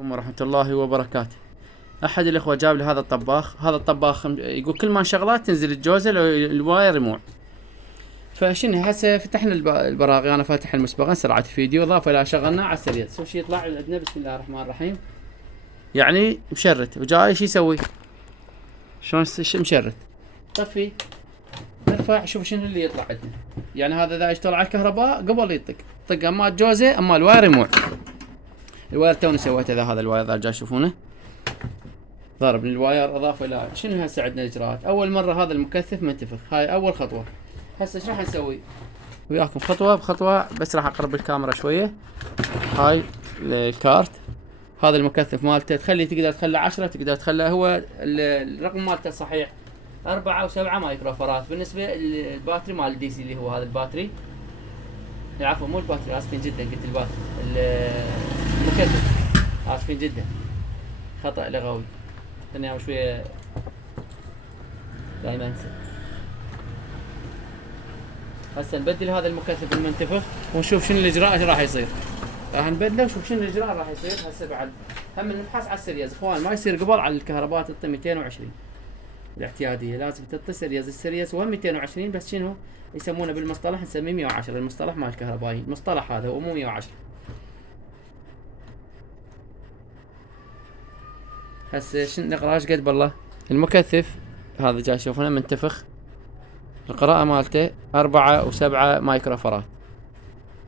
عليكم ورحمة الله وبركاته. أحد الإخوة جاب لي هذا الطباخ، يقول كل ما شغلات تنزل الجوزة الواير يموع. فشنو هسه فتحنا البراغي، أنا فاتح المسبقة سرعة الفيديو، إضافة إلى شغلنا على السريع. سوي شي يطلع عندنا بسم الله الرحمن الرحيم، يعني مشرت وجاي شي يسوي شلون مشرت. طفي نرفع شوف شنو اللي يطلع عندنا. يعني هذا إذا يشتغل على الكهرباء قبل يطق أما الجوزة أما الواير يموع. الواير توني سويته هذا الواير ذا جاي تشوفونه ضرب الواير. اضافه الى شنو هسه عندنا اجراءات. اول مره هذا المكثف منتفخ، هاي اول خطوه. هسه ايش راح نسوي وياكم خطوه بخطوه، بس راح اقرب الكاميرا شويه. هاي الكارت، هذا المكثف مالته تقدر تخلي 10، تقدر تخلي هو الرقم مالته صحيح 4 و7 مايكروفارات. بالنسبه للباتري مال الدي سي اللي هو هذا الباتري، عفوا مو الباتري، اسفين جدا قلت الباتري، المكثف، اسفين جدا خطأ لغوي. خليني شوية دائما انسى. هسه نبدل هذا المكثف المنتفخ ونشوف شنو الاجراء ايش راح يصير. راح نبدله ونشوف شنو الاجراء راح يصير. هسه بعد هم نبحث على السرياز اخوان، ما يصير قبل على الكهرباء تطي 220 الاعتياديه، لازم تطي سرياز. السرياز هو 220 بس شنو يسمونه بالمصطلح، نسميه 110. المصطلح مال الكهربائي المصطلح هذا ومو 110. هسه شنو نقرا ايش قد بالله. المكثف هذا جاي تشوفونه منتفخ، القراءة مالته 4 و7 مايكروفارات.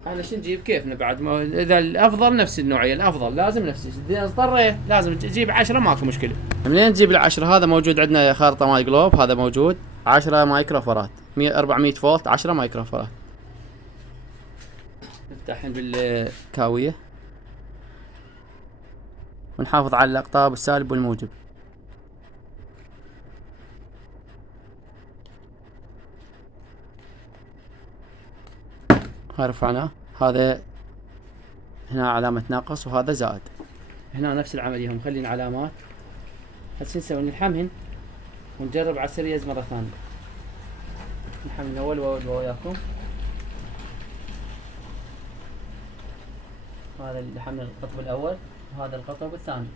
انا شو نجيب كيفنا بعد، ما اذا الافضل نفس النوعية، الافضل لازم نفس، اذا اضطريت لازم تجيب 10 ماكو مشكلة. منين تجيب ال10؟ هذا موجود عندنا خارطة مال جلوب، هذا موجود 10 مايكروفارات، 400 فولت 10 مايكروفارات. نفتحهم بالكاوية ونحافظ على الاقطاب السالب والموجب. هاي رفعناه، هذا هنا علامة ناقص وهذا زائد. هنا نفس العملية، هم مخلين علامات. هسه نسوي نلحمهن ونجرب على السرياز مرة ثانية. نلحم من أول وياكم. هذا اللي لحمنا القطب الأول وهذا القطب الثاني.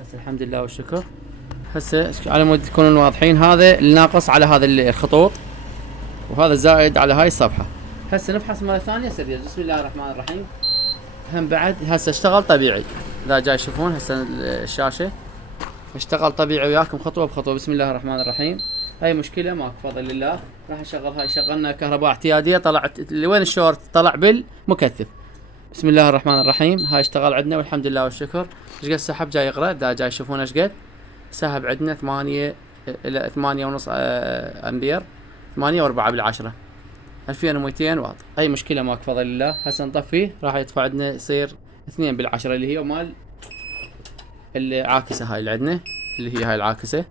هسه الحمد لله والشكر. هسه على مود تكونون واضحين، هذا الناقص على هذا الخطوط وهذا الزائد على هاي الصفحة. هسه نفحص مرة ثانية سريع. بسم الله الرحمن الرحيم. هم بعد هسه اشتغل طبيعي، اذا جاي تشوفون هسه الشاشة اشتغل طبيعي وياكم خطوة بخطوة. بسم الله الرحمن الرحيم. هاي مشكلة ماكو بفضل الله. راح نشغل هاي، شغلنا كهرباء اعتيادية، طلعت وين الشورت طلع بالمكثف. بسم الله الرحمن الرحيم. هاي اشتغل عندنا والحمد لله والشكر. ايش قد سحب جاي يقرأ، اذا جاي تشوفون ايش قد سحب عندنا 8 الى 8.5 امبير، 8.4 2200 واط. اي مشكلة ماكو بفضل الله. هسه نطفيه راح يطفى عندنا يصير 2/10 اللي هي مال العاكسة، هاي اللي عندنا اللي هي هاي العاكسة.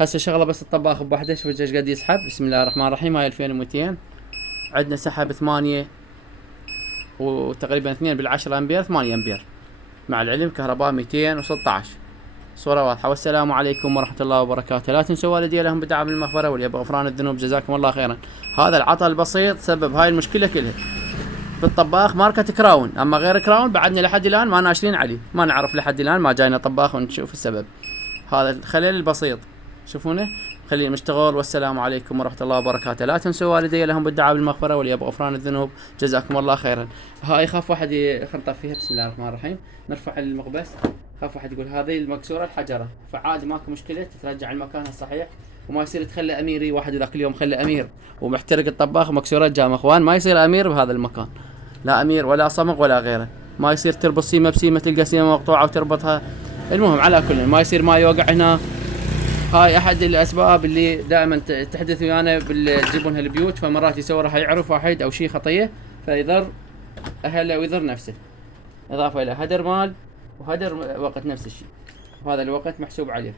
هسه شغله بس الطباخ بوحده، شوف ايش قد يسحب. بسم الله الرحمن الرحيم. هاي 2200 عندنا سحب 8 وتقريبا 2/10 امبير، 8 امبير مع العلم كهرباء 216. صورة واضحة. والسلام عليكم ورحمة الله وبركاته. لا تنسوا والدي لهم بدعم المغفرة واليابا غفران الذنوب، جزاكم الله خيرا. هذا العطل البسيط سبب هاي المشكلة كلها. بالطباخ ماركة كراون، اما غير كراون بعدنا لحد الان ما ناشرين عليه، ما نعرف لحد الان، ما جاينا طباخ ونشوف السبب. هذا الخلل البسيط شوفونه خليه مشتغل. والسلام عليكم ورحمة الله وبركاته. لا تنسوا والدي لهم بالدعاء بالمغفرة واليابا غفران الذنوب، جزاكم الله خيرا. هاي خاف واحد خلينا نطفيها. بسم الله الرحمن الرحيم. نرفع المقبس. خاف واحد يقول هذه المكسورة الحجرة، فعادي ماكو مشكلة، تترجع المكان الصحيح وما يصير تخلي اميري. واحد ذاك اليوم خلى امير ومحترق الطباخ ومكسورات جام اخوان، ما يصير امير بهذا المكان، لا امير ولا صمغ ولا غيره. ما يصير تربط سيمة بسيمة، تلقى سيمة مقطوعة وتربطها. المهم على كل ما يصير ما يوقع هنا. هاي احد الاسباب اللي دائما تحدث ويانا تجيبونها البيوت، فمرات يسوي راح يعرف واحد او شيء خطيه فيضر اهله ويضر نفسه. اضافه الى هدر مال وهدر وقت نفس الشيء، وهذا الوقت محسوب عليه.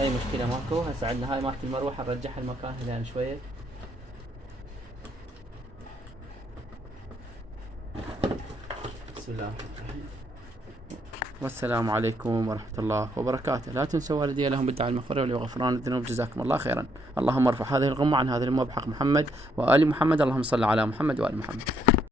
اي مشكله ماكو. هسه عندنا هاي مالت المروحه نرجعها المكان هنا شويه. بسم الله الرحمن الرحيم. والسلام عليكم ورحمة الله وبركاته. لا تنسوا والدي لهم بالدعاء المغفرة ولغفران الذنوب، جزاكم الله خيرا. اللهم ارفع هذه الغمة عن هذه الأمة بحق محمد وآل محمد، اللهم صل على محمد وآل محمد.